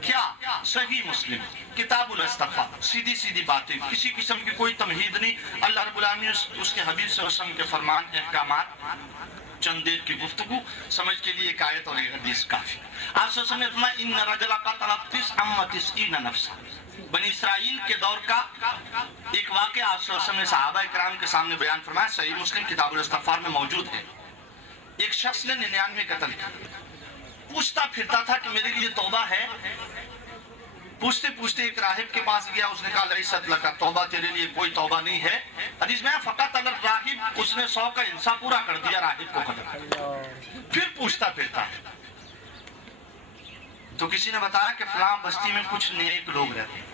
क्या? सही मुस्लिम किताबुल इस्तिग़फ़ार, सीधी सीधी बातें, किसी किस्म की कोई तमहीद नहीं। अल्लाह रब्बुल आलमीन उसके हबीब सल्लल्लाहु अलैहि वसल्लम के फरमान अहकामात, चंद देर की गुफ्तगू समझ के लिए एक आयत और एक हदीस काफी। आप सल्लल्लाहु अलैहि वसल्लम ने इन्न रजुला क़तला 99 नफ्सा, बनी इसराइल के दौर का एक वाक़या आप सल्लल्लाहु अलैहि वसल्लम ने सहाबा इकराम के सामने बयान फरमाया, सही मुस्लिम किताबुल इस्तिग़फ़ार में मौजूद है। एक शख्स ने 99 कत्ल किया, पूछता फिरता था कि मेरे लिए तौबा है। पूछते पूछते एक राहिब के पास गया, उसने कहा लैसत लका तौबा, तेरे लिए कोई तौबा नहीं है। हदीस में फक़त अगर राहिब, उसने 100 का हिस्सा पूरा कर दिया, राहिब को कत्ल। फिर पूछता फिरता तो किसी ने बताया कि फलां बस्ती में कुछ नेक लोग रहते हैं।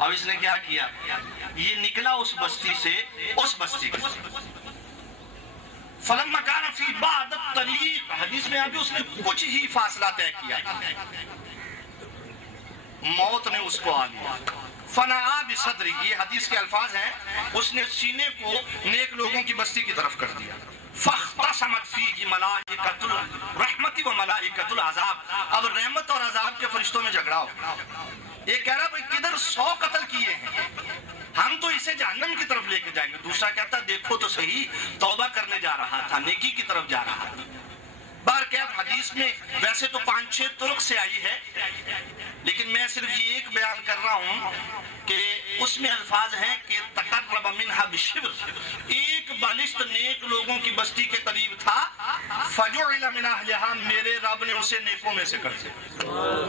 अब इसने क्या किया, ये निकला उस बस्ती से, उस बस्ती के फलम्मा कान फी बाद तरीक़, हदीस में अभी उसने कुछ ही फासला तय किया, मौत ने उसको आ लिया। फना बिसदरी, ये हदीस के अल्फाज हैं, उसने सीने को नेक लोगों की बस्ती की तरफ कर दिया। फख्तसमत फीही मलाइकतुल रहमति व मलाइकतुल अज़ाब, अब रहमत और अज़ाब के फरिश्तों में झगड़ा हो। एक कह रहा भाई किधर 100 कत्ल किए हैं, हम तो इसे जहन्नम की तरफ लेके जाएंगे। दूसरा कहता देखो तो सही, तौबा करने जा रहा था, नेकी की तरफ जा रहा था। बार कैद हदीस में वैसे तो 5-6 तुरुक से आई है, लेकिन मैं सिर्फ ये एक बयान कर रहा हूँ कि उसमें अल्फाज हैं कि तक़र्रब मिन्हा बिशिब्र, एक बालिश्त नेक लोगों की बस्ती के करीब था। फजुइला मिन अहलिहा, मेरे रब ने उसे नेकों में से कर दिया,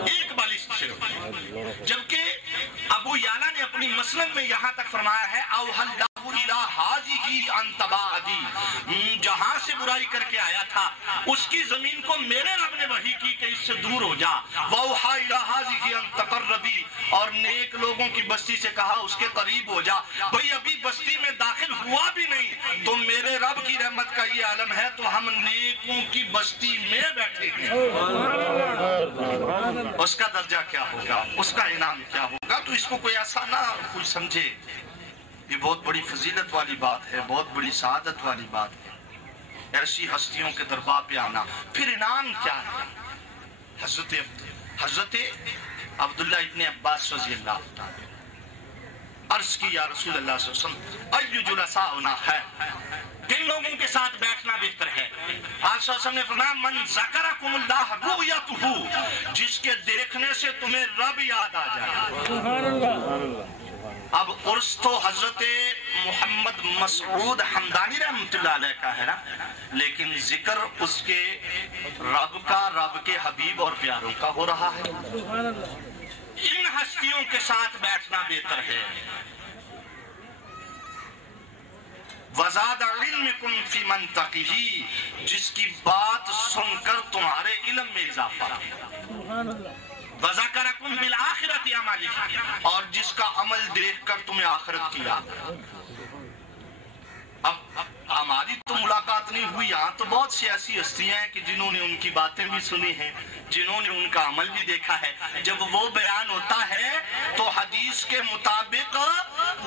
एक बालिश्त सिर्फ। जबकि अबू याला ने अपनी मसलन में यहाँ तक फरमाया है, औहल्लाहु इला हाज़िही अन तबाअदी, जहाँ से बुराई करके आया था उसकी जमीन को मेरे रब ने वही की कि इससे दूर हो जा। वौहा इला हाज़िही अन तक़र्रबी, और नेक लोगों की बस्ती से कहा उसके करीब हो जा। भाई अभी बस्ती में दाखिल हुआ भी नहीं तो मेरे रब की रहमत का ये आलम है, तो हम नेकों की बस्ती में बैठे हैं, उसका दर्जा क्या होगा, उसका इनाम क्या होगा। तो इसको कोई ऐसा ना कोई समझे, ये बहुत बड़ी फजीलत वाली बात है, बहुत बड़ी सआदत वाली बात है, ऐसी हस्तियों के दरबार पे आना। फिर इनाम क्या है? हजरत अब्दुल्ला इब्ने अब्बास रज़ी अल्लाह ताला अर्ज की, या रसूल अल्लाह सल्लल्लाहु अलैहि वसल्लम अय्यु जुलसाउना है, किन लोगों के साथ बैठना बेहतर है? आप सल्लल्लाहु अलैहि वसल्लम ने फरमाया मन ज़करकुमुल्लाह रुयतुहु, जिसके देखने से तुम्हें रब याद आ जाए। अब उर्स तो हजरत मोहम्मद मसऊद हमदानी रहमतुल्लाह अलैह का है ना, लेकिन जिक्र उसके रब का, रब के हबीब और प्यारों का हो रहा है। इन हस्तियों के साथ बैठना बेहतर है। वज़ाद इल्मिकुम फी मंतक़िही, जिसकी बात सुनकर तुम्हारे इल्म में इजाफा, वज़करकुम बिल आखिरति अमलिही, और जिसका अमल देखकर तुम्हें आखिरत की याद। अब हमारी तो मुलाकात नहीं हुई, यहाँ तो बहुत सी ऐसी हस्तियां हैं कि जिन्होंने उनकी बातें भी सुनी हैं, जिन्होंने उनका अमल भी देखा है। जब वो बयान होता है तो हदीस के मुताबिक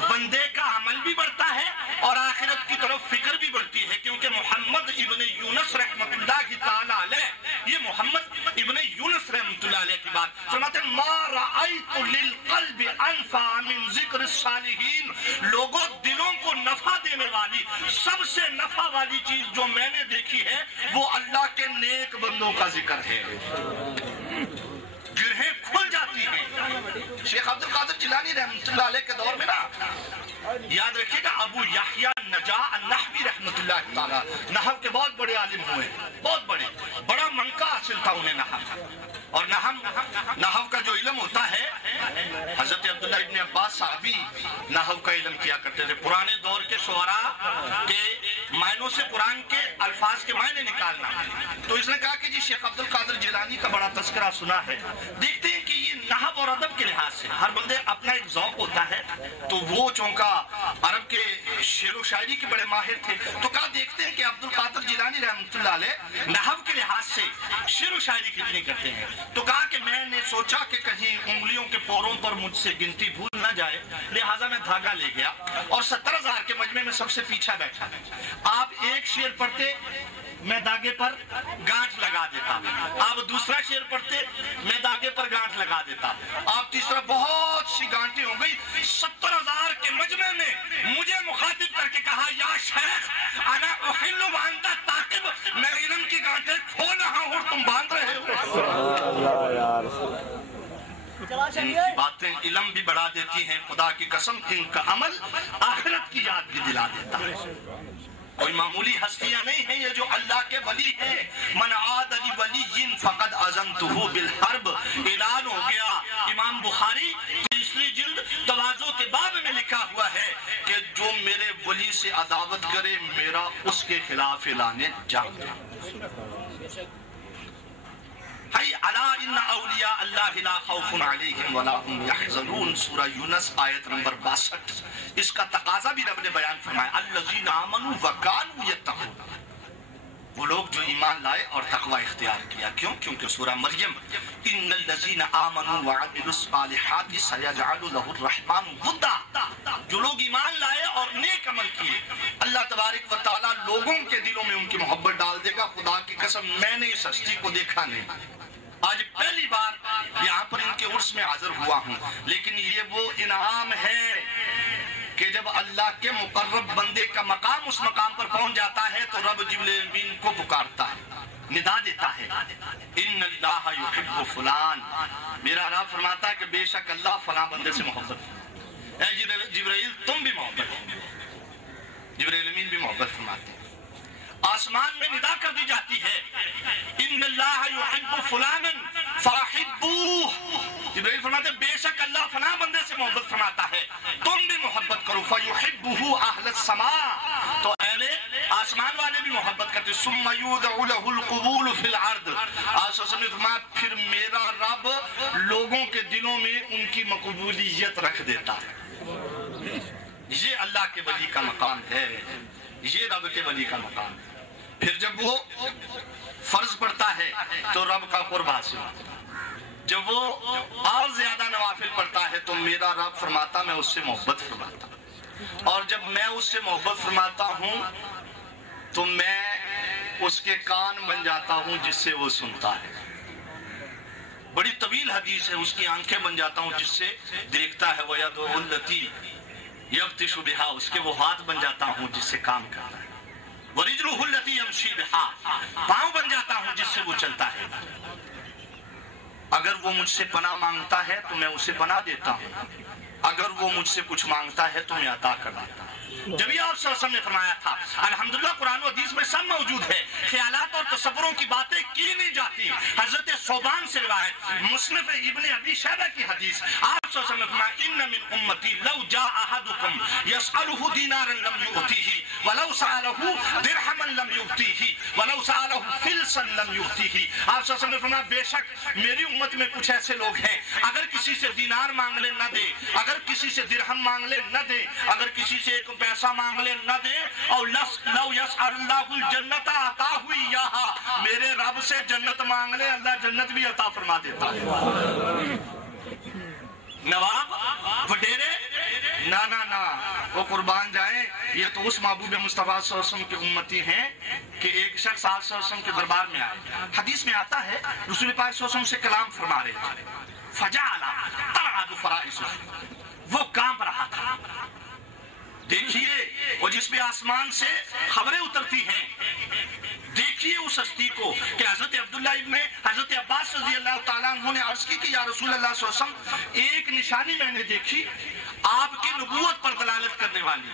बंदे का अमल भी बढ़ता है और आखिरत की तरफ फिक्र भी बढ़ती है, क्योंकि मोहम्मद इब्ने यूनुस रहमतुल्लाह ताला अलैह, ये मोहम्मद इब्ने यूनुस रहमतुल्लाह अलैह की बात फरमाते हैं, मा रअयतु लिल क़ल्बि अनफ़ा मिन ज़िक्र सालिहीन, लोगों दिलों को नफा देने वाली, सबसे नफा वाली चीज जो मैंने देखी है वो अल्लाह के नेक बंदों का जिक्र है। गिरहें खुल जाती हैं। शेख अब्दुल कादिर जिलानी रहमतुल्लाह अलैह के दौर में ना, याद रखिएगा, अबू याहिया नजा अन्नहवी रहमतुल्लाह ताला नहव के बहुत बड़े आलिम हुए, बहुत बड़े, बड़ा मनका हासिल था उन्हें नहव। और नहव का जो इल्म होता है, हजरत अब्दुल्ला इब्ने अब्बास साहबी नहव का इल्म किया करते थे। पुराने दौर के शुअरा के मायनों से कुरान के अल्फाज के मायने निकालना। तो इसने कहा कि जी शेख अब्दुल कादिर जिलानी का बड़ा तस्करा सुना है। देखते हैं कि ये नहव और अदब के लिहाज से हर बंदे अपना एक ज़ौक़ होता है, तो वो चूंकि अरब के शेर व शायरी के बड़े माहिर थे, तो कहा देखते हैं कि अब्दुल कादिर जिलानी रहमतुल्लाह अलैह नहव के लिहाज से शेर व शायरी कितनी करते हैं। तो कहा कि मैंने सोचा कि कहीं उंगलियों के पोरों पर मुझसे गिनती भूल ना जाए, लिहाजा मैं धागा ले गया और 70,000 के मजमे में सबसे पीछा बैठा। आप एक शेर पढ़ते, मैं धागे पर गांठ लगा देता, आप दूसरा शेर पढ़ते, मैं धागे پر گانٹھ لگا دیتا. آپ تیسرا بہت سی گانٹیں ہو گئی. 70,000 کے مجمع میں مجھے مخاطب کر کے کہا یا شیخ انا احل وانت تاقب, میں علم کی گانٹیں کھو رہا ہوں اور تم باندھ رہے ہو. ان کی باتیں علم بھی بڑھا دیتی ہیں, خدا کی قسم ان کا عمل آخرت کی یاد بھی دلا دیتا ہے. کوئی معمولی ہستیاں نہیں ہیں یہ جو اللہ کے ولی ہیں. من عاد لی ولی فقد اذنتہ بالحرب, اعلان ہو گیا. امام بخاری تیسری جلد تواضع کے باب میں لکھا ہوا ہے کہ جو میرے ولی سے عداوت کرے میرا اس کے خلاف اعلان جنگ. حی علی ان اولیاء اللہ لا خوف علیہم ولا هم یحزنون, سورہ یونس آیت نمبر 62. اس کا تقاضا بھی رب نے بیان فرمایا, الذین آمنوا وکانوا یتقون, وہ لوگ جو ایمان لائے اور تقوی اختیار کیا. کیوں؟ کیونکہ سورہ مریم ان الذین آمنوا وعملوا الصالحات سیجعل له الرحمن ودا, جو لوگ ایمان لائے اور نیک عمل کیے اللہ تبارک و تعالیٰ لوگوں کے دلوں میں ان کی محبت ڈال دے گا. خدا کی قسم میں نے اس ہستی کو دیکھا نہیں, آج پہلی بار یہاں پر ان کے عرس میں حاضر ہوا ہوں, لیکن یہ وہ انعام ہے کہ جب اللہ کے مقرب بندے کا مقام اس مقام پر پہنچ جاتا ہے تو رب جبریل امین کو پکارتا ہے, ندا دیتا ہے, ان اللہ یحب فلان. میرا رب فرماتا ہے کہ بے شک اللہ فلاں بندے سے محبت. اے جبریل تم بھی محبت, جبریل امین بھی محبت فرماتے ہیں. آسمان میں ندا کر دی جاتی ہے, ان اللہ یحب فلانا فاحبوہ. جبریل فرماتے ہیں بے شک اللہ فلاں بندے سے محبت فرماتا ہے, تم بھی محبت کرو. فیحبہ اہل السماء, تو اہل آسمان والے بھی محبت کرتے. ثم یودع له القبول فی الارض, آسمان نے فرمایا پھر میرا رب لوگوں کے دلوں میں ان کی مقبولیت رکھ دیتا ہے. یہ اللہ کے ولی کا مقام ہے, یہ رب کے ولی کا مقام ہے. پھر جب وہ فرض پڑتا ہے تو رب کا قرب حاصل ہوتا ہے. جب وہ اور زیادہ نوافل پڑتا ہے تو میرا رب فرماتا میں اس سے محبت فرماتا ہوں, اور جب میں اس سے محبت فرماتا ہوں تو میں اس کے کان بن جاتا ہوں جس سے وہ سنتا ہے. بڑی طویل حدیث ہے, اس کی آنکھیں بن جاتا ہوں جس سے دیکھتا ہے. وَيَدْعُ الَّتِي یبطش بہا, اس کے وہ ہاتھ بن جاتا ہوں جس سے کام کرتا ہے. وَرِجْلُهُ الَّتِي یمشی بہا, پاؤں بن جاتا ہوں جس سے وہ چلتا ہے. اگر وہ مجھ سے پناہ مانگتا ہے تو میں اسے پناہ دیتا ہوں, اگر وہ مجھ سے کچھ مانگتا ہے تو میں عطا کر دیتا ہوں. جب یہ آپ صلی اللہ علیہ وسلم نے فرمایا تھا, الحمدللہ قرآن و حدیث میں سب موجود ہے, خیالات اور تصوروں کی باتیں کی نہیں جاتی. حضرت ثوبان سے روایت, مصنف ابن ابی شیبہ کی حدیث, آپ صلی اللہ علیہ وسلم نے فرمایا ان من امتی لو جاء احدکم یسألہ دینارا لم یؤتیہ ولو سألہ درہما لم یؤتیہ ولو سألہ فلسا لم یؤتیہ. آپ صلی اللہ علیہ وسلم نے فرمایا بے شک میری امت میں کچھ ایسے لوگ ہیں اگر کسی سے دینار مانگ لے نہ دے, اگر کسی سے درہم مانگ لے نہ دے, اگر کسی سے ایک پیسہ مانگ لے نہ دے, اور لو یسأل اللہ الجنت عطاہ ایہا, میرے رب سے جنت مانگ لے اللہ جنت بھی عطا فرما دیتا ہے. نواب وڈیرے نا وہ قربان جائیں, یہ تو اس محبوب مصطفیٰ صلی اللہ علیہ وسلم کی امتی ہیں کہ ایک شخص آپ صلی اللہ علیہ وسلم کے دربار میں آئے. حدیث میں آتا ہے رسول پاک صلی اللہ علیہ وسلم سے کلام فرما رہے تھے, فجعل ترعد فرائصه, وہ کانپ رہا تھا. دیکھیے وہ جس پہ آسمان سے خبریں اترتی ہیں, دیکھیے اس ہستی کو کہ حضرت عبداللہ ابن حضرت عباس رضی اللہ تعالیٰ عنہ نے عرض کی کہ یا رسول اللہ صلی اللہ علیہ وسلم ایک نشانی میں نے دیکھی آپ کی نبوت پر دلالت کرنے والی,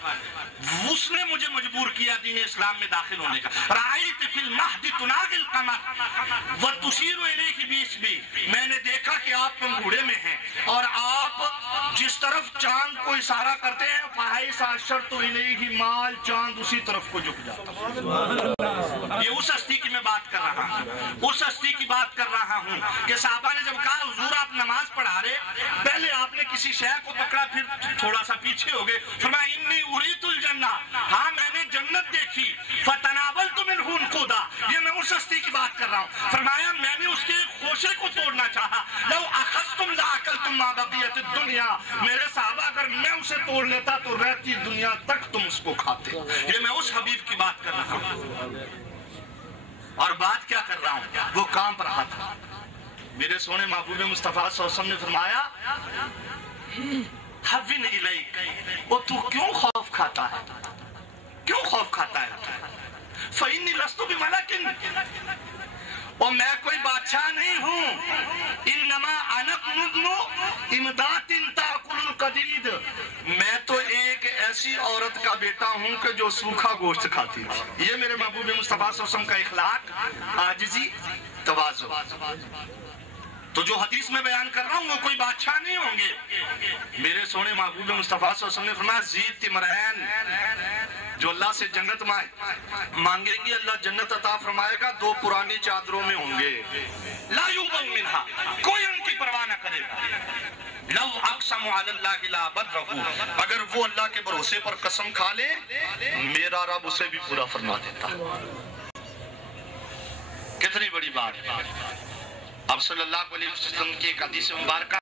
اس نے مجھے مجبور کیا دین اسلام میں داخل ہونے کا. رأیت فی المہد تناغ القمر وتشیر الیہ باسمی, میں نے دیکھا کہ آپ پنگھوڑے میں ہیں اور آپ جس طرف چاند کو اشارہ کرتے ہیں فحیث اشرت الیہ مال, چاند اسی طرف کو جھک جاتا. یہ اس ہستی کی میں بات کر رہا ہوں, اس ہستی کی بات کر رہا ہوں کہ صحابہ نے جب کہا حضور آپ نماز پڑھا رہے, پہلے آپ نے کسی شے کو پکڑا پھر تھوڑا سا پیچھے ہو گئے, فرمایا انی اریت الجنہ, ہاں میں نے جنت دیکھی, فتناولت منہ انقودا, یہ میں اس ہستی کی بات کر رہا ہوں. فرمایا میں نے اس کے خوشے کو توڑنا چاہا, لو اخذتم لاکلتم ما بقیت الدنیا, میرے صحابہ اگر میں اسے توڑ لیتا تو رہتی دنیا تک تم اس کو کھاتے. یہ میں اس حبیب کی بات کر رہا ہوں, اور بات کیا کر رہا ہوں, وہ کانپ رہا تھا. मेरे सोने महबूब मुस्तफा सल्लल्लाहु अलैहि वसल्लम ने फरमाया, हविन इलैक, वो तू क्यों खौफ खाता है, क्यों खौफ खाता है? फइन्नी लस्तु बिमलकिन, और मैं कोई बादशाह नहीं हूँ। इन्नमा अना इब्नु इमदातिन ताकुलुल कदीद, मैं तो एक ऐसी औरत का बेटा हूँ कि जो सूखा गोश्त खाती है। ये मेरे महबूब मुस्तफा सल्लल्लाहु अलैहि वसल्लम का इखलाक, आजिज़ी, तवाज़ु। तो जो हदीस में बयान कर रहा हूँ वो कोई बादशाह नहीं होंगे। मेरे सोने महबूब मुस्तफा सल्लल्लाहु अलैहि वसल्लम ने फरमाया, ज़ी तिमरैन, जो अल्लाह से जन्नत मांगेगी अल्लाह जन्नत अता फरमाएगा, दो पुरानी चादरों में होंगे। ला युबल मिनहा, कोई उनकी परवाह न करेगा। लव अक़समु अलल्लाहि ला बर्रहु, अगर वो अल्लाह के भरोसे पर कसम खा ले मेरा रब उसे भी पूरा फरमा देता। कितनी बड़ी बात। अब सल्लल्लाहु अलैहि वसल्लम की एक हदीस मुबारक